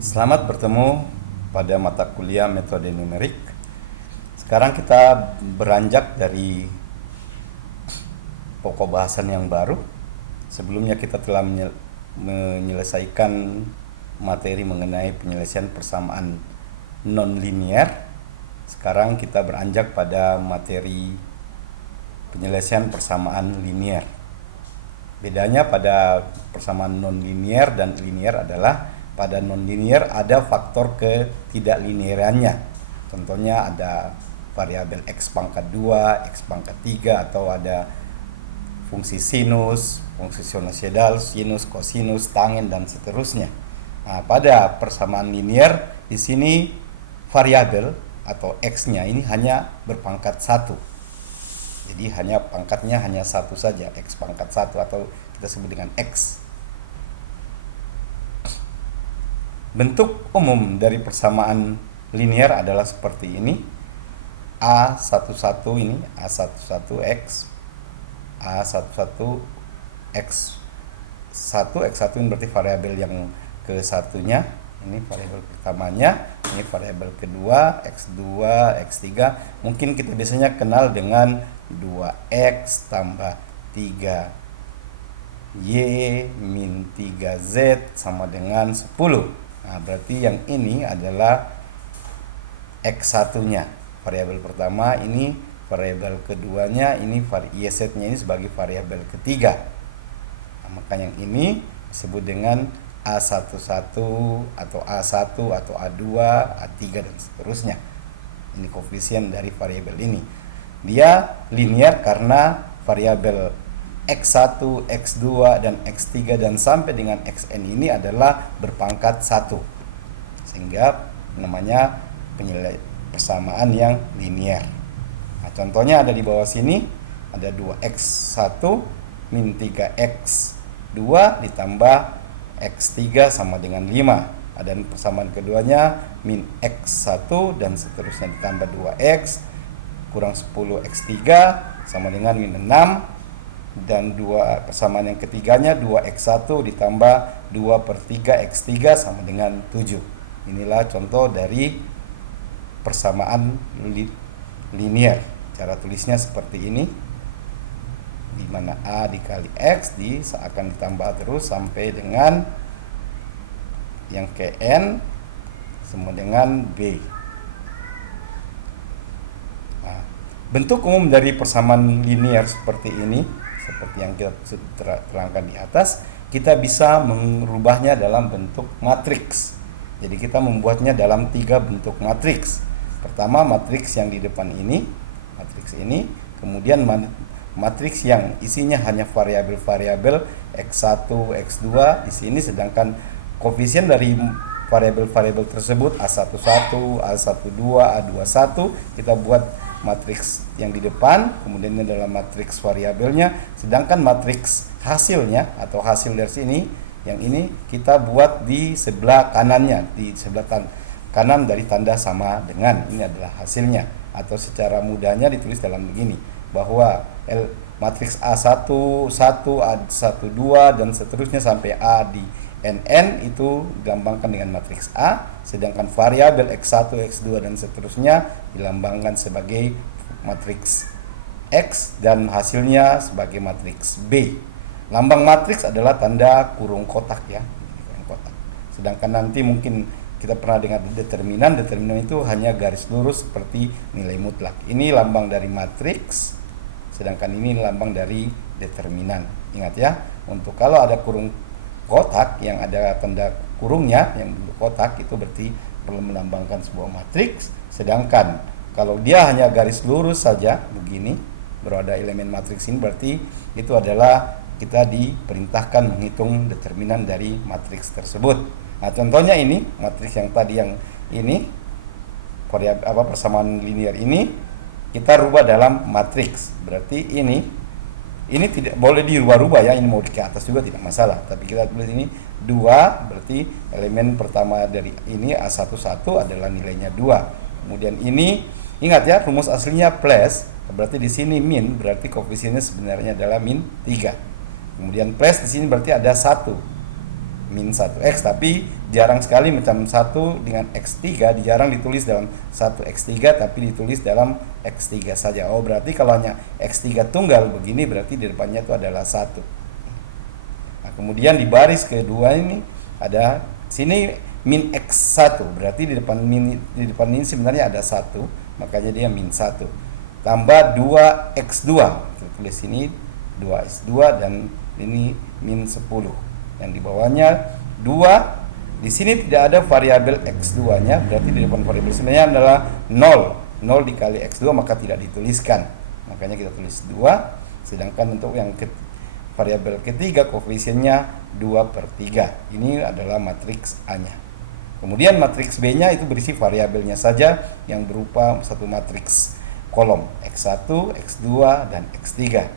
Selamat bertemu pada mata kuliah metode numerik. Sekarang kita beranjak dari pokok bahasan yang baru. Sebelumnya kita telah menyelesaikan materi mengenai penyelesaian persamaan non-linear. Sekarang kita beranjak pada materi penyelesaian persamaan linear. Bedanya pada persamaan non-linear dan linear adalah pada non-linear ada faktor ketidakliniarannya. Contohnya ada variabel x pangkat 2, x pangkat 3, atau ada fungsi sinus, fungsi sinusoidal, sinus, kosinus, tangen, dan seterusnya. Nah, pada persamaan linear di sini variabel atau x-nya ini hanya berpangkat 1. Jadi pangkatnya hanya 1 saja, x pangkat 1 atau kita sebut dengan x. Bentuk umum dari persamaan linear adalah seperti ini. A11 ini A11x, A11 x1, x1 ini berarti variabel yang ke satunya, ini variabel pertamanya, ini variabel kedua, x2, x3. Mungkin kita biasanya kenal dengan 2x tambah 3y min 3z sama dengan 10. Nah, berarti yang ini adalah x1-nya, variabel pertama, ini variabel keduanya, ini y-nya ini sebagai variabel ketiga. Nah, maka yang ini disebut dengan A11 atau A1 atau A2, A3 dan seterusnya. Ini koefisien dari variabel ini. Dia linear karena variabel x1, x2, dan x3 dan sampai dengan xn ini adalah berpangkat 1. Sehingga namanya persamaan yang linear. Nah, contohnya ada di bawah sini, ada 2x1 min 3x2 ditambah x3 sama dengan 5. Dan persamaan keduanya min x1 dan seterusnya ditambah 2x kurang 10x3 sama dengan min 6. Dan persamaan yang ketiganya 2x1 ditambah 2/3x3 sama dengan 7. Inilah contoh dari persamaan linear. Cara tulisnya seperti ini, di mana A dikali X akan ditambah terus sampai dengan yang ke N sama dengan B. Nah, bentuk umum dari persamaan linear seperti ini, seperti yang kita terangkan di atas, kita bisa merubahnya dalam bentuk matriks. Jadi kita membuatnya dalam 3 bentuk matriks. Pertama, matriks yang di depan ini, matriks ini, kemudian matriks yang isinya hanya variabel-variabel x1, x2 di sini, sedangkan koefisien dari variabel-variabel tersebut A11, A12, A21 kita buat matriks yang di depan, kemudian ini adalah matriks variabelnya, sedangkan matriks hasilnya atau hasil dari sini yang ini kita buat di sebelah kanannya, di sebelah kanan dari tanda sama dengan, ini adalah hasilnya. Atau secara mudahnya ditulis dalam begini, bahwa matriks A1, 1, A12 dan seterusnya sampai A di NN itu dilambangkan dengan matriks A, sedangkan variabel X1, X2 dan seterusnya dilambangkan sebagai matriks X dan hasilnya sebagai matriks B. Lambang matriks adalah tanda kurung kotak ya, kurung kotak. Sedangkan nanti mungkin kita pernah dengar determinan itu hanya garis lurus seperti nilai mutlak. Ini lambang dari matriks, sedangkan ini lambang dari determinan. Ingat ya, untuk kalau ada kurung kotak yang ada tanda kurungnya yang bentuk kotak, itu berarti perlu melambangkan sebuah matriks. Sedangkan kalau dia hanya garis lurus saja begini, berada elemen matriks ini, berarti itu adalah kita diperintahkan menghitung determinan dari matriks tersebut. Nah, contohnya ini matriks yang tadi yang ini persamaan linear ini kita rubah dalam matriks. Berarti ini tidak boleh dirubah-rubah ya, ini mau ke atas juga tidak masalah, tapi kita tulis ini 2, berarti elemen pertama dari ini A11 adalah nilainya 2. Kemudian ini ingat ya, rumus aslinya plus, berarti di sini min, berarti koefisiennya sebenarnya adalah min 3. Kemudian plus di sini berarti ada 1. min 1x, tapi jarang sekali macam 1 dengan x3 jarang ditulis dalam 1x3 tapi ditulis dalam x3 saja. Oh, berarti kalau hanya x3 tunggal begini berarti di depannya itu adalah 1. Nah, kemudian di baris kedua ini ada sini min x1, berarti di depan ini sebenarnya ada 1, makanya dia min 1. Tambah 2x2, kita tulis ini 2x2 dan ini min 10. Yang di bawahnya 2. Di sini tidak ada variabel x2-nya, berarti di depan variabel sebenarnya adalah 0. 0 dikali x2 maka tidak dituliskan. Makanya kita tulis 2. Sedangkan untuk yang variabel ketiga koefisiennya 2/3. Ini adalah matriks A-nya. Kemudian matriks B-nya itu berisi variabelnya saja yang berupa satu matriks kolom x1, x2 dan x3.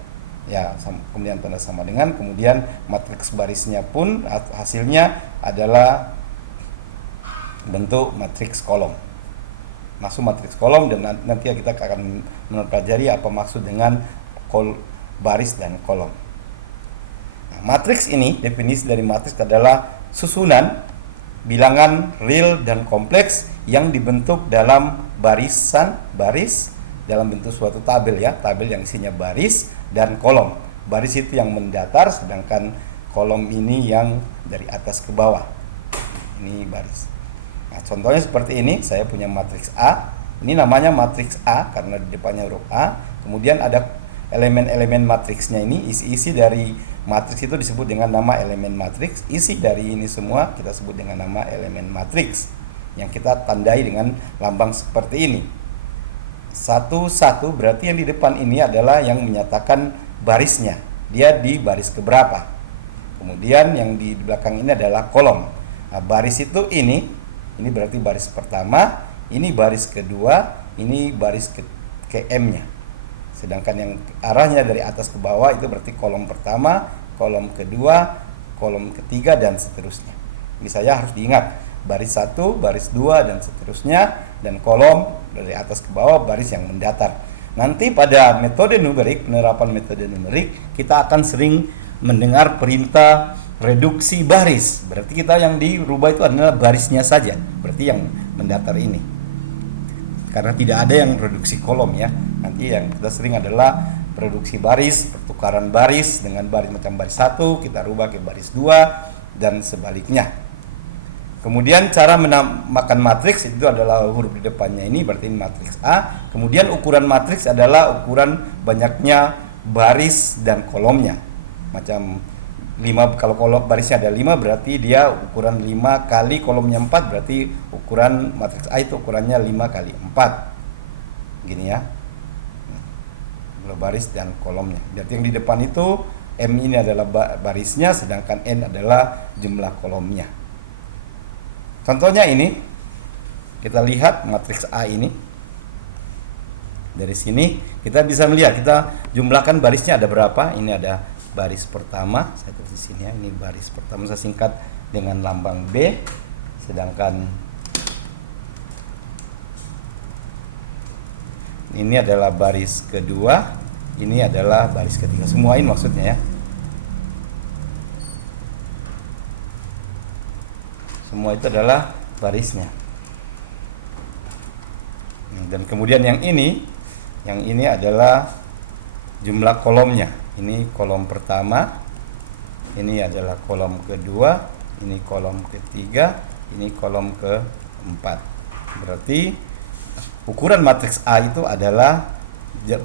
Ya, kemudian tanda sama dengan, kemudian matriks barisnya pun hasilnya adalah bentuk matriks kolom. Masuk matriks kolom dan nanti kita akan mempelajari apa maksud dengan baris dan kolom. Nah, matriks ini, definisi dari matriks adalah susunan bilangan real dan kompleks yang dibentuk dalam baris dalam bentuk suatu tabel, ya, tabel yang isinya baris dan kolom. Baris itu yang mendatar, sedangkan kolom ini yang dari atas ke bawah. Ini baris. Nah, contohnya seperti ini, saya punya matriks A. Ini namanya matriks A karena di depannya huruf A. Kemudian ada elemen-elemen matriksnya ini, isi-isi dari matriks itu disebut dengan nama elemen matriks. Isi dari ini semua kita sebut dengan nama elemen matriks yang kita tandai dengan lambang seperti ini. 1, 1 berarti yang di depan ini adalah yang menyatakan barisnya. Dia di baris keberapa. Kemudian yang di belakang ini adalah kolom. Nah, baris itu ini berarti baris pertama, ini baris kedua, ini baris ke M-nya. Sedangkan yang arahnya dari atas ke bawah itu berarti kolom pertama, kolom kedua, kolom ketiga dan seterusnya. Ini saya harus diingat. Baris 1, baris 2 dan seterusnya, dan kolom dari atas ke bawah baris yang mendatar. Nanti pada metode numerik, penerapan metode numerik, kita akan sering mendengar perintah reduksi baris. Berarti kita yang dirubah itu adalah barisnya saja, berarti yang mendatar ini. Karena tidak ada yang reduksi kolom, ya. Nanti yang kita sering adalah reduksi baris, pertukaran baris dengan baris macam baris 1 kita rubah ke baris 2 dan sebaliknya. Kemudian cara menamakan matriks itu adalah huruf di depannya ini, berarti ini matriks A. Kemudian ukuran matriks adalah ukuran banyaknya baris dan kolomnya. Macam 5, kalau kolom barisnya ada 5 berarti dia ukuran 5 kali kolomnya 4, berarti ukuran matriks A itu ukurannya 5 kali 4. Gini, ya. Baris dan kolomnya. Berarti yang di depan itu M ini adalah barisnya, sedangkan N adalah jumlah kolomnya. Contohnya ini, kita lihat matriks A ini. Dari sini kita bisa melihat, kita jumlahkan barisnya ada berapa. Ini ada baris pertama, saya tulis di sini, ya. Ini baris pertama, saya singkat dengan lambang B. Sedangkan ini adalah baris kedua, ini adalah baris ketiga. Semua ini maksudnya, ya. Semua itu adalah barisnya. Dan kemudian yang ini adalah jumlah kolomnya. Ini kolom pertama, ini adalah kolom kedua, ini kolom ketiga, ini kolom keempat. Berarti ukuran matriks A itu adalah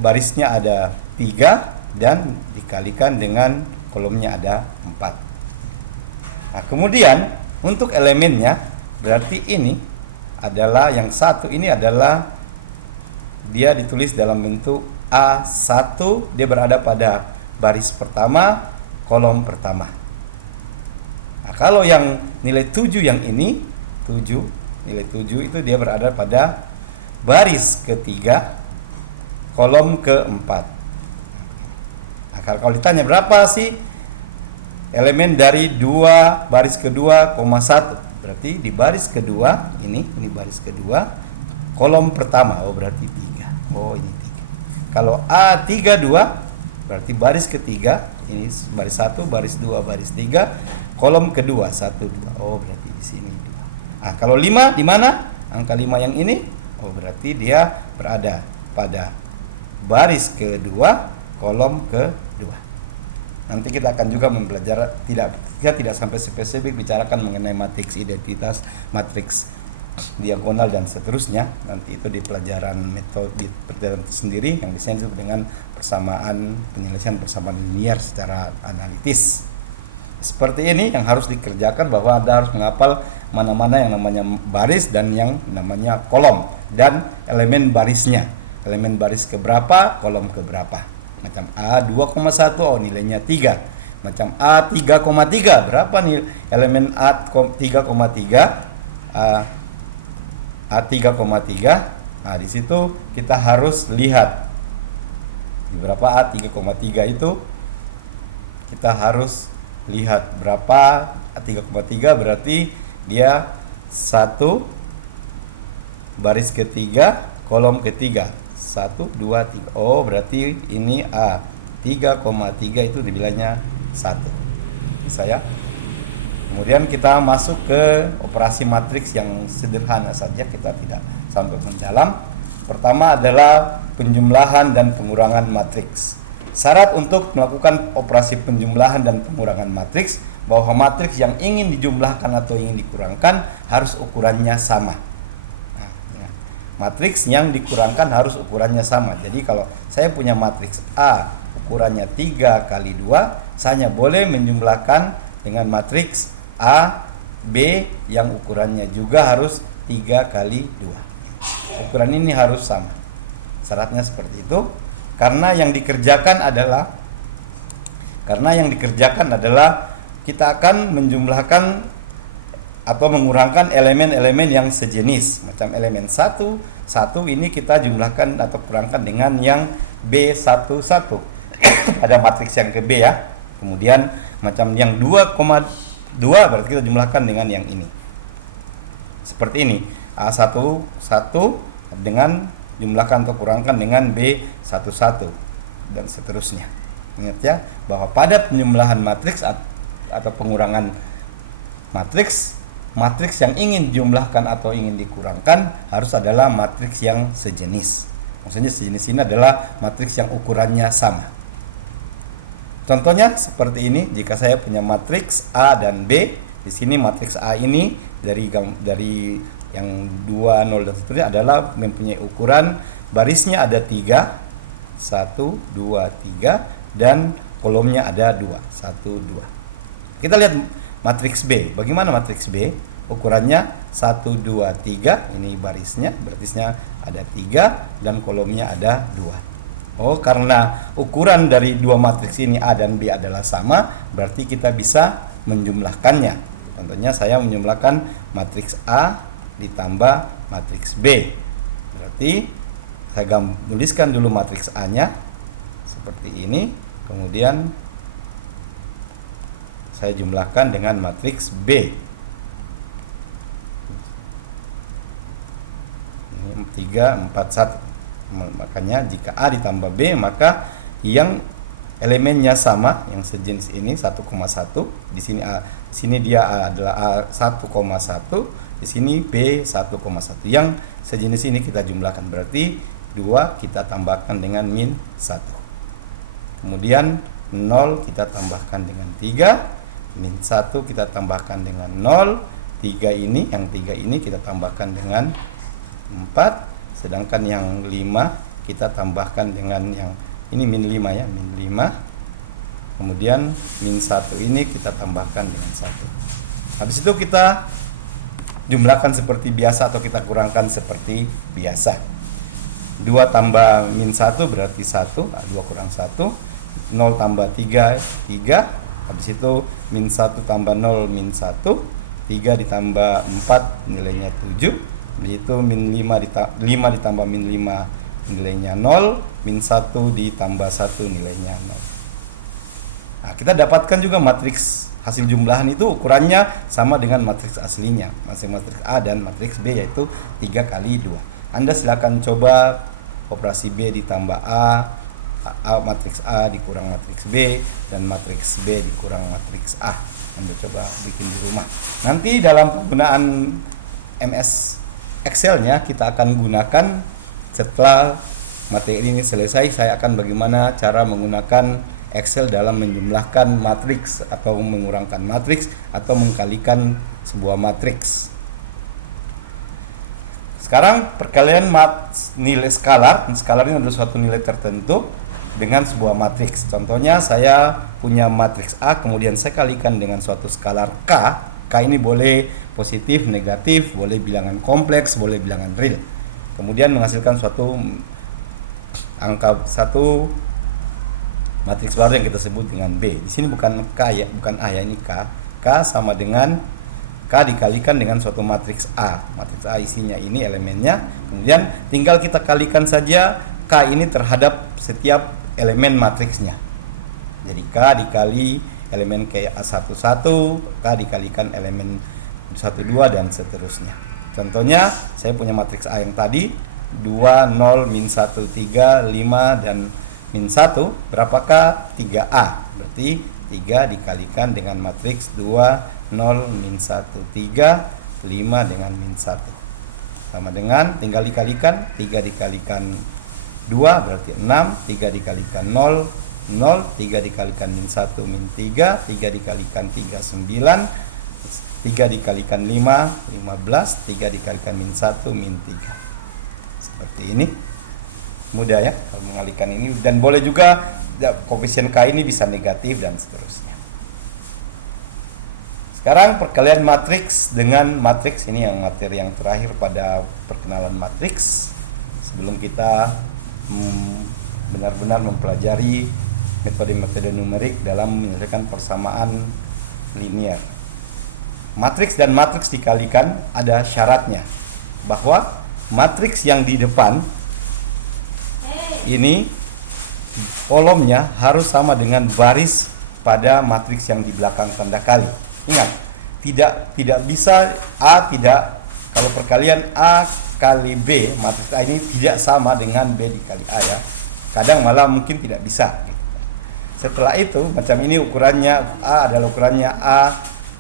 barisnya ada 3 dan dikalikan dengan kolomnya ada 4. Nah, kemudian untuk elemennya, berarti ini adalah yang satu, ini adalah dia ditulis dalam bentuk A1, dia berada pada baris pertama, kolom pertama. Nah, kalau yang nilai 7 yang ini, 7, nilai 7 itu dia berada pada baris ketiga, kolom keempat. Nah, kalau ditanya berapa sih elemen dari baris kedua, 1, berarti di baris kedua ini baris kedua, kolom pertama, oh berarti 3. Oh, ini 3. Kalau A32 berarti baris ketiga, ini baris 1, baris 2, baris 3, kolom kedua 1 2. Oh, berarti di sini 2. Ah, kalau 5 di mana? Angka 5 yang ini. Oh, berarti dia berada pada baris kedua, kolom kedua. Nanti kita akan juga mempelajari, kita tidak sampai spesifik bicarakan mengenai matriks identitas, matriks diagonal dan seterusnya. Nanti itu di pelajaran metode di pelajaran sendiri yang disebut dengan penyelesaian persamaan linier secara analitis. Seperti ini yang harus dikerjakan, bahwa Anda harus menghafal mana-mana yang namanya baris dan yang namanya kolom, dan elemen barisnya. Elemen baris keberapa, kolom keberapa. Macam A 2,1, oh nilainya 3. Macam A 3,3, berapa nih elemen A 3,3? A 3,3. Nah, di situ kita harus lihat berapa A 3,3 itu. Kita harus lihat berapa A 3,3, berarti dia 1 baris ketiga, kolom ketiga. 1 2 3. Oh, berarti ini A 3,3 itu dibilangnya 1. Bisa ya? Kemudian kita masuk ke operasi matriks yang sederhana saja, kita tidak sampai mendalam. Pertama adalah penjumlahan dan pengurangan matriks. Syarat untuk melakukan operasi penjumlahan dan pengurangan matriks, bahwa matriks yang ingin dijumlahkan atau ingin dikurangkan harus ukurannya sama. Nah, ya. Matriks yang dikurangkan harus ukurannya sama. Jadi kalau saya punya matriks A ukurannya 3 kali 2, saya boleh menjumlahkan dengan matriks A, B yang ukurannya juga harus 3 kali 2. Ukuran ini harus sama. Syaratnya seperti itu. Karena yang dikerjakan adalah kita akan menjumlahkan atau mengurangkan elemen-elemen yang sejenis. Macam elemen 1 ini kita jumlahkan atau kurangkan dengan yang B11 pada matriks yang ke B ya. Kemudian macam yang 2,2 berarti kita jumlahkan dengan yang ini. Seperti ini. A11 dengan jumlahkan atau kurangkan dengan B11 dan seterusnya. Ingat ya, bahwa pada penjumlahan matriks atau pengurangan matriks yang ingin dijumlahkan atau ingin dikurangkan harus adalah matriks yang sejenis. Maksudnya sejenis ini adalah matriks yang ukurannya sama. Contohnya seperti ini, jika saya punya matriks A dan B, di sini matriks A ini dari yang 2, 0 dan seterusnya adalah mempunyai ukuran barisnya ada 3, 1, 2, 3, dan kolomnya ada 2, 1, 2. Kita lihat matriks B. Bagaimana matriks B? Ukurannya 1, 2, 3, ini barisnya ada 3 dan kolomnya ada 2. Oh, karena ukuran dari dua matriks ini A dan B adalah sama, berarti kita bisa menjumlahkannya. Contohnya saya menjumlahkan matriks A ditambah matriks B. Berarti saya tuliskan dulu matriks A-nya seperti ini, kemudian saya jumlahkan dengan matriks B. Ini 3, 4, 1. Makanya jika A ditambah B, maka yang elemennya sama, yang sejenis ini 1,1. Di sini dia adalah A1,1. Di sini B1,1. Yang sejenis ini kita jumlahkan, berarti 2 kita tambahkan dengan min 1. Kemudian 0 kita tambahkan dengan 3, min 1 kita tambahkan dengan 0, 3 ini kita tambahkan dengan 4, sedangkan yang 5 kita tambahkan dengan yang ini min 5 ya, min 5. Kemudian min 1 ini kita tambahkan dengan 1. Habis itu kita jumlahkan seperti biasa atau kita kurangkan seperti biasa. 2 tambah min 1 berarti 1, 2 kurang 1. 0 tambah 3, 3. Habis itu min 1 tambah 0, min 1. 3 ditambah 4 nilainya 7. Habis itu min 5 ditambah min 5 nilainya 0. Min 1 ditambah 1 nilainya 0. Nah, kita dapatkan juga matriks hasil jumlahan itu ukurannya sama dengan matriks aslinya, masing matriks A dan matriks B, yaitu 3 kali 2. Anda silakan coba operasi B ditambah matriks A dikurang matriks B, dan matriks B dikurang matriks A. Anda coba bikin di rumah. Nanti dalam penggunaan MS Excel-nya kita akan gunakan setelah materi ini selesai. Saya akan bagaimana cara menggunakan Excel dalam menjumlahkan matriks atau mengurangkan matriks atau mengkalikan sebuah matriks. Sekarang perkalian nilai skalar. Skalar ini adalah suatu nilai tertentu dengan sebuah matriks. Contohnya saya punya matriks A, kemudian saya kalikan dengan suatu skalar K. K ini boleh positif, negatif, boleh bilangan kompleks, boleh bilangan real. Kemudian menghasilkan suatu angka, satu matriks baru yang kita sebut dengan B. Di sini bukan K ya, bukan A ya, ini K. K sama dengan K dikalikan dengan suatu matriks A. Matriks A isinya ini elemennya. Kemudian tinggal kita kalikan saja K ini terhadap setiap elemen matriksnya. Jadi K dikali elemen K11, K dikalikan elemen 12 dan seterusnya. Contohnya saya punya matriks A yang tadi 2, 0, min 1, 3, 5 dan min 1. Berapakah 3A? Berarti 3 dikalikan dengan matriks 2, 0, min 1, 3, 5 dengan min 1. Sama dengan tinggal dikalikan 3 dikalikan 2 berarti 6, 3 dikalikan 0, 0, 3 dikalikan min 1, min 3, 3 dikalikan 3, 9, 3 dikalikan 5, 15, 3 dikalikan min 1, min 3. Seperti ini. Mudah ya kalau mengalihkan ini, dan boleh juga koefisien K ini bisa negatif dan seterusnya. Sekarang perkalian matriks dengan matriks, ini yang materi yang terakhir pada perkenalan matriks. Sebelum kita benar-benar mempelajari metode-metode numerik dalam menyelesaikan persamaan linear. Matriks dan matriks dikalikan ada syaratnya, bahwa matriks yang di depan ini kolomnya harus sama dengan baris pada matriks yang di belakang tanda kali. Ingat, tidak bisa A tidak, kalau perkalian A kali B, matriks A ini tidak sama dengan B dikali A ya. Kadang malah mungkin tidak bisa. Setelah itu, macam ini ukurannya, A adalah ukurannya A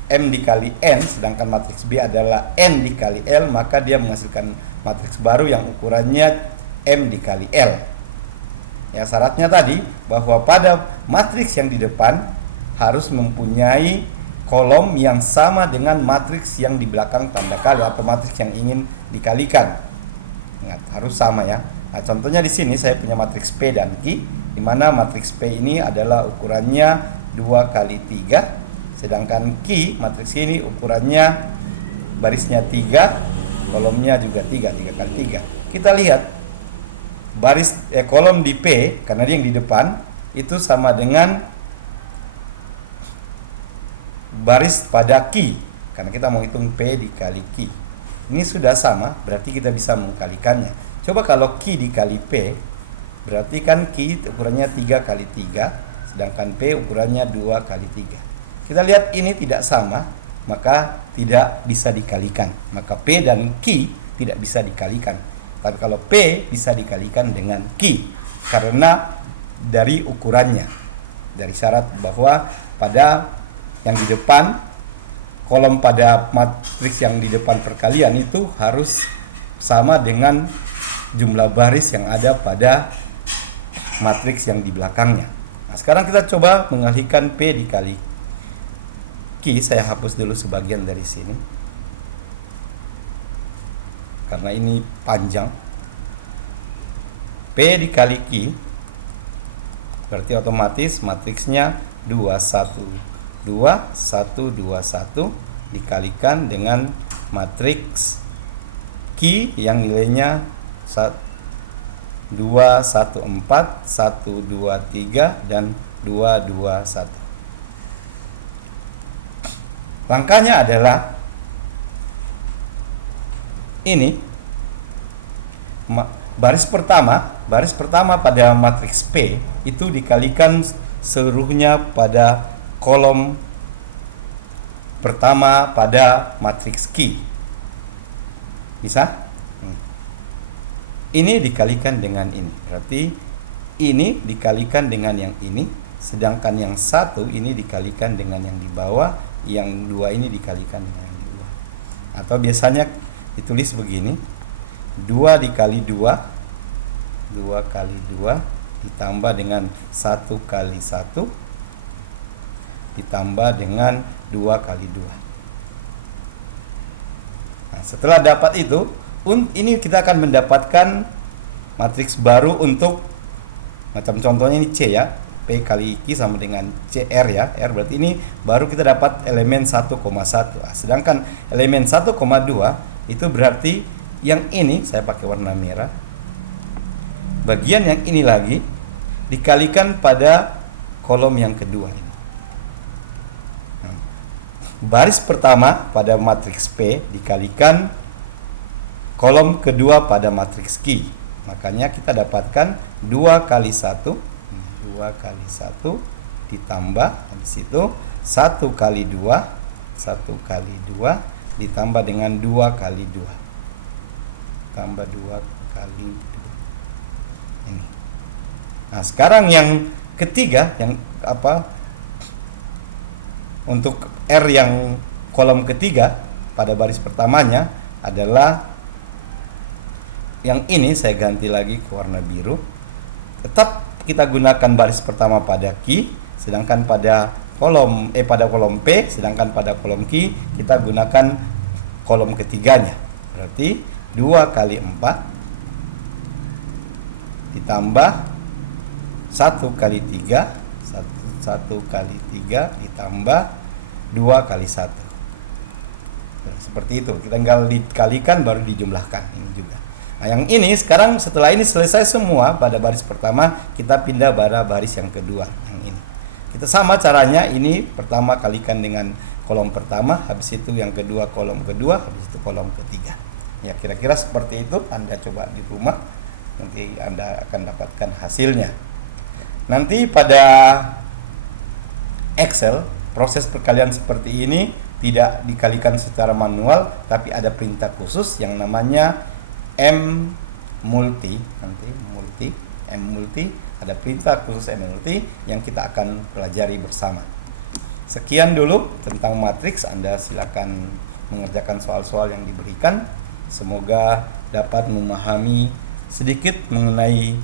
M dikali N, sedangkan matriks B adalah N dikali L, maka dia menghasilkan matriks baru yang ukurannya M dikali L. Ya, syaratnya tadi bahwa pada matriks yang di depan harus mempunyai kolom yang sama dengan matriks yang di belakang tanda kali atau matriks yang ingin dikalikan. Ingat, harus sama ya. Nah, contohnya di sini saya punya matriks P dan Q, di mana matriks P ini adalah ukurannya 2 kali 3, sedangkan Q matriks ini ukurannya barisnya 3, kolomnya juga 3 kali 3. Kita lihat baris kolom di P, karena dia yang di depan, itu sama dengan baris pada Q, karena kita mau hitung P dikali Q. Ini sudah sama, berarti kita bisa mengkalikannya. Coba kalau Q dikali P, berarti kan Q ukurannya 3 kali 3, sedangkan P ukurannya 2 kali 3. Kita lihat ini tidak sama, maka tidak bisa dikalikan. Maka P dan Q tidak bisa dikalikan. Tapi kalau P bisa dikalikan dengan Q, karena dari ukurannya, dari syarat bahwa pada yang di depan, kolom pada matriks yang di depan perkalian itu harus sama dengan jumlah baris yang ada pada matriks yang di belakangnya. Nah, sekarang kita coba mengalihkan P dikali Q. Saya hapus dulu sebagian dari sini karena ini panjang. P dikali Q berarti otomatis matriksnya 2, 1, 2, 1, 2, 1 dikalikan dengan matriks Q yang nilainya 2, 1, 4, 1, 2, 3 dan 2, 2, 1. Langkahnya adalah ini, baris pertama pada matriks P itu dikalikan seluruhnya pada kolom pertama pada matriks Q. Bisa? Ini dikalikan dengan ini, berarti ini dikalikan dengan yang ini, sedangkan yang satu ini dikalikan dengan yang di bawah, yang 2 ini dikalikan dengan yang 2. Atau biasanya ditulis begini, 2 dikali 2, 2 kali 2 ditambah dengan 1 kali 1 ditambah dengan 2 kali 2. Nah, setelah dapat itu, ini kita akan mendapatkan matriks baru untuk macam contohnya ini C ya. P kali Q sama dengan CR ya. R berarti ini baru kita dapat elemen 1,1. Nah, sedangkan elemen 1,2 itu berarti yang ini saya pakai warna merah. Bagian yang ini lagi dikalikan pada kolom yang kedua ini. Nah, baris pertama pada matriks P dikalikan kolom kedua pada matriks Q. Makanya kita dapatkan 2 kali 1, 2 kali 1 ditambah habis itu 1 kali 2, 1 kali 2 ditambah dengan 2 kali 2. Tambah 2 kali 2. Ini. Nah, sekarang yang ketiga yang untuk R yang kolom ketiga pada baris pertamanya adalah yang ini saya ganti lagi ke warna biru. Tetap kita gunakan baris pertama pada Q, sedangkan pada kolom P, sedangkan pada kolom Q kita gunakan kolom ketiganya. Berarti 2 kali 4 ditambah 1 kali 3, 1 kali 3 ditambah 2 kali 1. Nah, seperti itu. Kita tinggal dikalikan baru dijumlahkan ini juga. Nah, yang ini sekarang setelah ini selesai semua pada baris pertama, kita pindah pada baris yang kedua, yang ini. Kita sama caranya, ini pertama kalikan dengan kolom pertama, habis itu yang kedua kolom kedua, habis itu kolom ketiga. Ya, kira-kira seperti itu. Anda coba di rumah, nanti Anda akan dapatkan hasilnya. Nanti pada Excel, proses perkalian seperti ini tidak dikalikan secara manual, tapi ada perintah khusus yang namanya M multi, M multi, ada perintah khusus M multi yang kita akan pelajari bersama. Sekian dulu tentang matriks. Anda silakan mengerjakan soal-soal yang diberikan. Semoga dapat memahami sedikit mengenai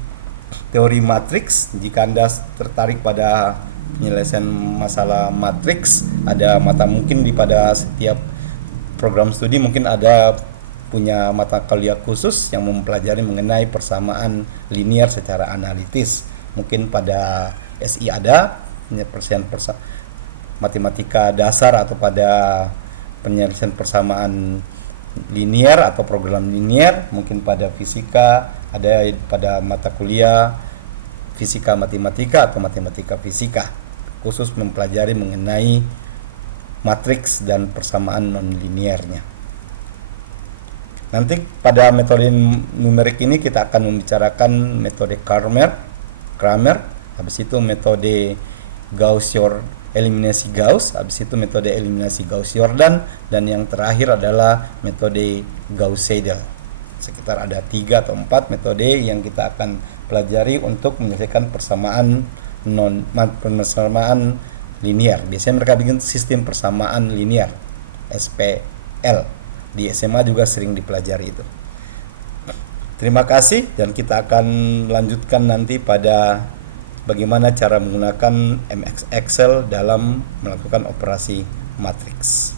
teori matriks. Jika Anda tertarik pada penyelesaian masalah matriks, ada mungkin pada setiap program studi mungkin ada punya mata kuliah khusus yang mempelajari mengenai persamaan linear secara analitis. Mungkin pada SI ada penyelesaian matematika dasar atau pada penyelesaian persamaan linear atau program linear. Mungkin pada fisika ada, pada mata kuliah fisika matematika atau matematika fisika khusus mempelajari mengenai matriks dan persamaan non-linearnya. Nanti pada metode numerik ini kita akan membicarakan metode Cramer, habis itu metode eliminasi Gauss, habis itu metode eliminasi Gauss-Jordan, dan yang terakhir adalah metode Gauss-Seidel. Sekitar ada 3 atau 4 metode yang kita akan pelajari untuk menyelesaikan persamaan linear. Biasanya mereka bikin sistem persamaan linear, SPL. Di SMA juga sering dipelajari itu. Terima kasih, dan kita akan lanjutkan nanti pada bagaimana cara menggunakan MX Excel dalam melakukan operasi matriks.